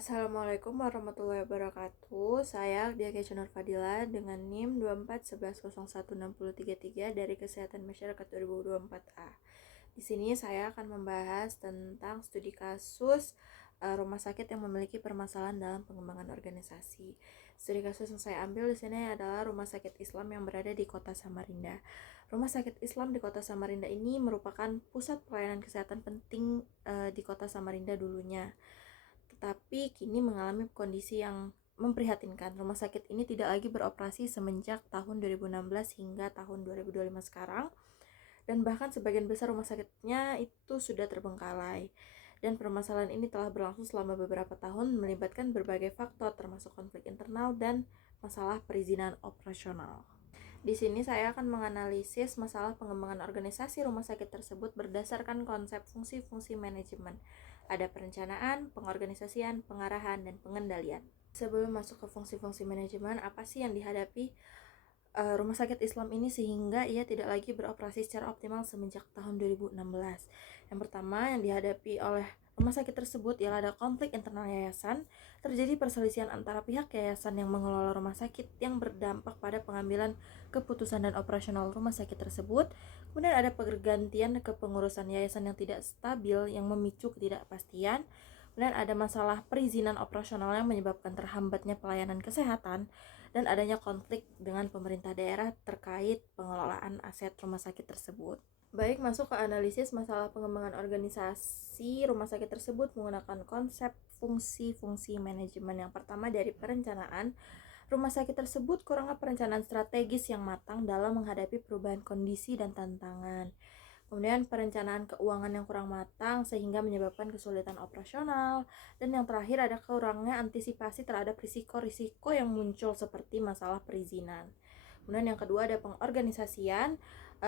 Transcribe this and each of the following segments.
Assalamualaikum warahmatullahi wabarakatuh. Saya Diakesh Nur Fadila dengan NIM 2411016033 dari Kesehatan Masyarakat 2024A. Di sini saya akan membahas tentang studi kasus rumah sakit yang memiliki permasalahan dalam pengembangan organisasi. Studi kasus yang saya ambil di sini adalah Rumah Sakit Islam yang berada di Kota Samarinda. Rumah Sakit Islam di Kota Samarinda ini merupakan pusat pelayanan kesehatan penting di Kota Samarinda dulunya. Tetapi kini mengalami kondisi yang memprihatinkan. Rumah sakit ini tidak lagi beroperasi semenjak tahun 2016 hingga tahun 2025 sekarang. Dan bahkan sebagian besar rumah sakitnya itu sudah terbengkalai. Dan permasalahan ini telah berlangsung selama beberapa tahun, melibatkan berbagai faktor termasuk konflik internal dan masalah perizinan operasional. Di sini saya akan menganalisis masalah pengembangan organisasi rumah sakit tersebut berdasarkan konsep fungsi-fungsi manajemen. Ada perencanaan, pengorganisasian, pengarahan, dan pengendalian. Sebelum masuk ke fungsi-fungsi manajemen, apa sih yang dihadapi rumah sakit Islam ini sehingga ia tidak lagi beroperasi secara optimal semenjak tahun 2016? Yang pertama yang dihadapi oleh rumah sakit tersebut ialah ada konflik internal yayasan. Terjadi perselisihan antara pihak yayasan yang mengelola rumah sakit yang berdampak pada pengambilan keputusan dan operasional rumah sakit tersebut. Kemudian ada pergantian kepengurusan yayasan yang tidak stabil yang memicu ketidakpastian. Kemudian ada masalah perizinan operasional yang menyebabkan terhambatnya pelayanan kesehatan dan adanya konflik dengan pemerintah daerah terkait pengelolaan aset rumah sakit tersebut. Baik, masuk ke analisis masalah pengembangan organisasi rumah sakit tersebut menggunakan konsep fungsi-fungsi manajemen. Yang pertama dari perencanaan. Rumah sakit tersebut kurangnya perencanaan strategis yang matang dalam menghadapi perubahan kondisi dan tantangan. Kemudian perencanaan keuangan yang kurang matang sehingga menyebabkan kesulitan operasional. Dan yang terakhir ada kurangnya antisipasi terhadap risiko-risiko yang muncul seperti masalah perizinan. Kemudian yang kedua ada pengorganisasian.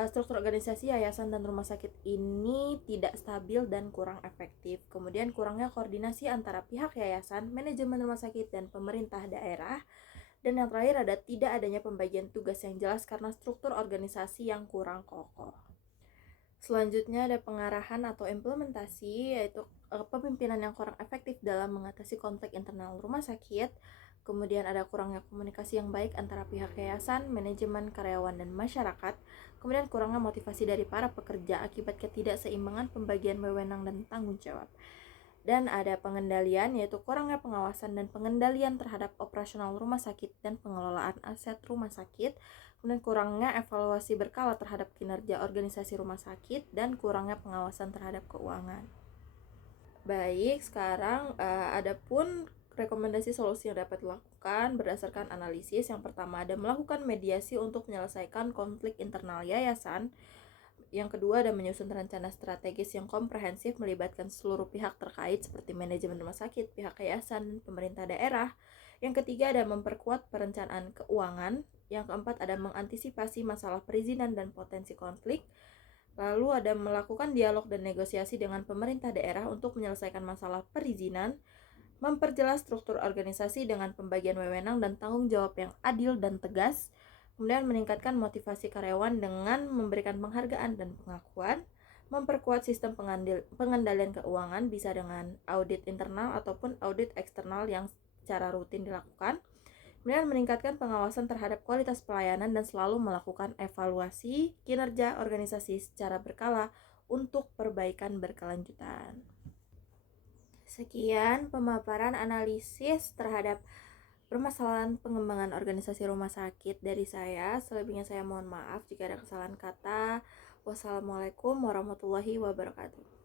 Struktur organisasi yayasan dan rumah sakit ini tidak stabil dan kurang efektif. Kemudian kurangnya koordinasi antara pihak yayasan, manajemen rumah sakit, dan pemerintah daerah. Dan yang terakhir ada tidak adanya pembagian tugas yang jelas karena struktur organisasi yang kurang kokoh. Selanjutnya ada pengarahan atau implementasi, yaitu pemimpinan yang kurang efektif dalam mengatasi konflik internal rumah sakit. Kemudian ada kurangnya komunikasi yang baik antara pihak yayasan, manajemen, karyawan, dan masyarakat. Kemudian kurangnya motivasi dari para pekerja akibat ketidakseimbangan pembagian wewenang dan tanggung jawab. Dan ada pengendalian, yaitu kurangnya pengawasan dan pengendalian terhadap operasional rumah sakit dan pengelolaan aset rumah sakit. Kemudian kurangnya evaluasi berkala terhadap kinerja organisasi rumah sakit dan kurangnya pengawasan terhadap keuangan. Baik, sekarang ada pun rekomendasi solusi yang dapat dilakukan berdasarkan analisis. Yang pertama ada melakukan mediasi untuk menyelesaikan konflik internal yayasan. Yang kedua ada menyusun rencana strategis yang komprehensif melibatkan seluruh pihak terkait seperti manajemen rumah sakit, pihak yayasan, pemerintah daerah. Yang ketiga ada memperkuat perencanaan keuangan. Yang keempat ada mengantisipasi masalah perizinan dan potensi konflik. Lalu ada melakukan dialog dan negosiasi dengan pemerintah daerah untuk menyelesaikan masalah perizinan. Memperjelas struktur organisasi dengan pembagian wewenang dan tanggung jawab yang adil dan tegas. Kemudian meningkatkan motivasi karyawan dengan memberikan penghargaan dan pengakuan. Memperkuat sistem pengendalian keuangan bisa dengan audit internal ataupun audit eksternal yang secara rutin dilakukan. Kemudian meningkatkan pengawasan terhadap kualitas pelayanan dan selalu melakukan evaluasi kinerja organisasi secara berkala untuk perbaikan berkelanjutan. Sekian pemaparan analisis terhadap permasalahan pengembangan organisasi rumah sakit dari saya. Selebihnya saya mohon maaf jika ada kesalahan kata. Wassalamualaikum warahmatullahi wabarakatuh.